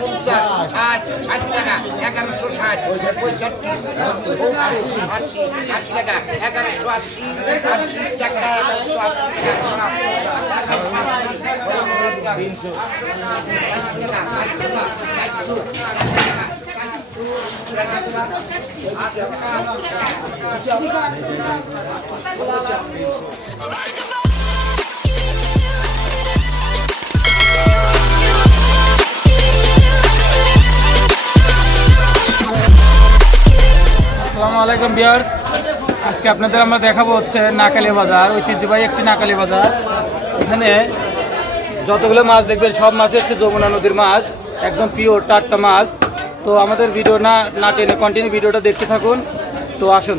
পঞ্চাশ ষাট ষাট টাকা এগারোশো ষাট পঁয়ষট্টি আশি আশি টাকা এগারোশো আশি আশি টাকা এগারোশো আশি টাকা তিনশো আসসালামু আলাইকুম বিয়ার্স আজকে আপনাদের আমরা দেখাবো হচ্ছে নাকালি বাজার ঐতিহ্যবাহী একটি নাকালি বাজার এখানে যতগুলো মাছ দেখবেন সব মাছ হচ্ছে যমুনা নদীর মাছ একদম পিওর টাটকা মাছ তো আমাদের ভিডিও না না টেনে কন্টিনিউ ভিডিওটা দেখতে থাকুন তো আসুন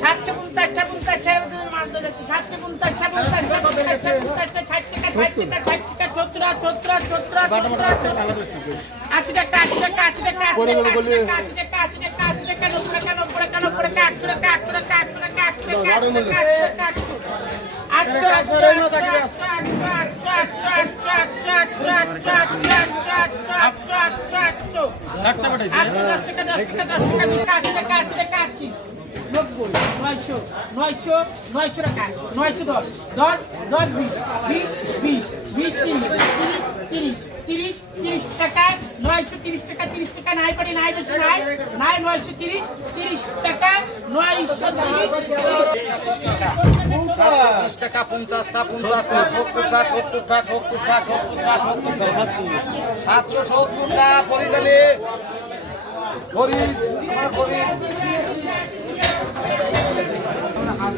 সাতশো পঞ্চাশটা পঞ্চাশটা আটশো টাকা দশ টাকা দশ টাকা কাটছি কাটছি কাটছি নব্বই, নয়শো নয়শো নয়শো টাকা, নয়শো দশ দশ দশ বিশ বিশ বিশ বিশ তিরিশ তিরিশ তিরিশ তিরিশ তিরিশ টাকা, নয়শো তিরিশ টাকা তিরিশ টাকা, নাই পারি, নাই বেশি, নাই নাই নয়শো তিরিশ তিরিশ টাকা, নয়শো তিরিশ বিশ টাকা পঞ্চাশটা পঞ্চাশটা সত্তরটা সত্তরটা সত্তরটা সত্তরটা সত্তরটা সত্তর সাতশো সত্তরটা পরিদানে ফরিদ, আমার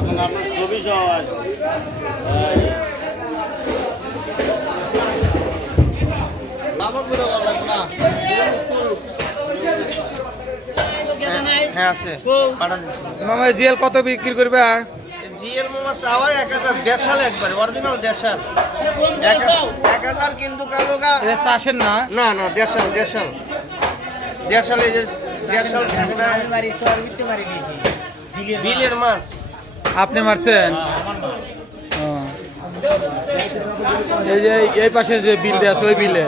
এখন আপনার ছবি সহ আসবে হ্যাঁ আছে। মামা জিএল কত বিক্রি করবে? জিএল মামা চাওয়াই এক হাজার দেড় সাল একবার অরিজিনাল দেড় এক- হাজার কিন্তু কালো গা। চাষের না? না না দেড় সাল দেড় সাল। দেড় এই যে বিলের মাছ। আপনি মারছেন? এই যে এই পাশে যে বিলটা আছে ওই বিলে।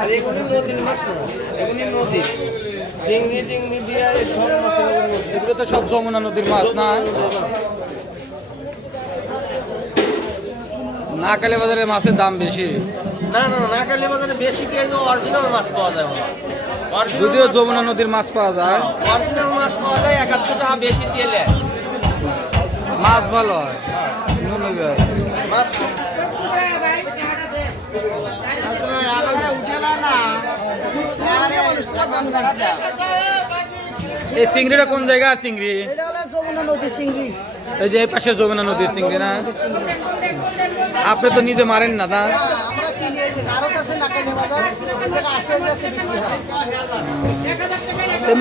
আর এগুলি নদীর মাছ এগুলি নদী চিংড়ি টিংড়ি দিয়ে সব মাছের এগুলো তো সব যমুনা নদীর মাছ না? নাকালে বাজারে মাছের দাম বেশি। না না না কালী বাজারে বেশি কেজি অরিজিনাল মাছ পাওয়া যায় যদিও যমুনা নদীর মাছ পাওয়া যায়। অরিজিনাল মাছ পাওয়া যায় এক আধশো টাকা বেশি নেয়। মাছ ভালো হয় হয়। মাছ এই চিংড়িটা কোন জায়গা চিংড়ি? এই যে এই পাশে যমুনা নদীর চিংড়ি না? আপনি তো নিজে মারেন না না?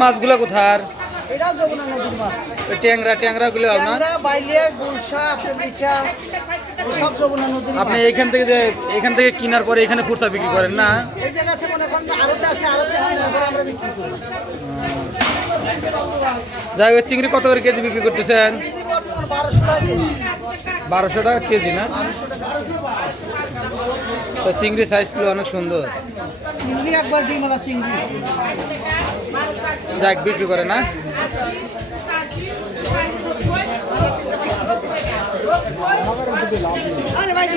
মাছগুলা কোথায় এটাও যমুনা নদীর মাছ। ট্যাংরা ট্যাংরা গুলো না? বাইলিয়া গুলশা আপনার মিঠা সব যমুনা নদীর আপনি এখান থেকে যে এখান থেকে কেনার পরে এখানে খুচরা বিক্রি করেন না? এই জায়গা থেকে মনে করেন আরতে আসে আরতে কেনার পরে আমরা বিক্রি করি। যাই হোক চিংড়ি কত করে কেজি বিক্রি করতেছেন? বারোশো টাকা কেজি। বারোশো টাকা কেজি না? তো চিংড়ি সাইজগুলো অনেক সুন্দর। চিংড়ি একবার ডিমলা চিংড়ি। যাক বিক্রি করে না। আরে ভাই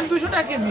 খালি দুশো টাকা কেজি।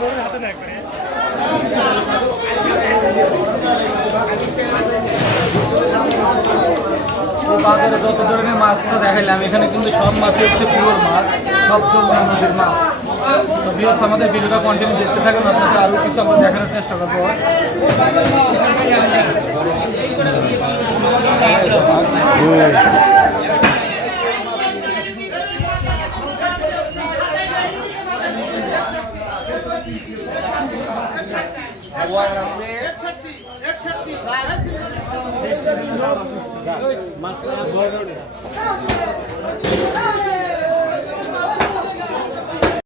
বড় বড় তো বাজারে যত ধরনের মাছটা দেখাইলাম। এখানে কিন্তু সব মাছই হচ্ছে পিওর মাছ, সব যমুনা নদীর মাছ। তো বিয়স আমাদের ভিডিওটা কন্টিনিউ দেখতে থাকুন, আপনাদের আরও কিছু আমরা দেখানোর চেষ্টা করব। আছে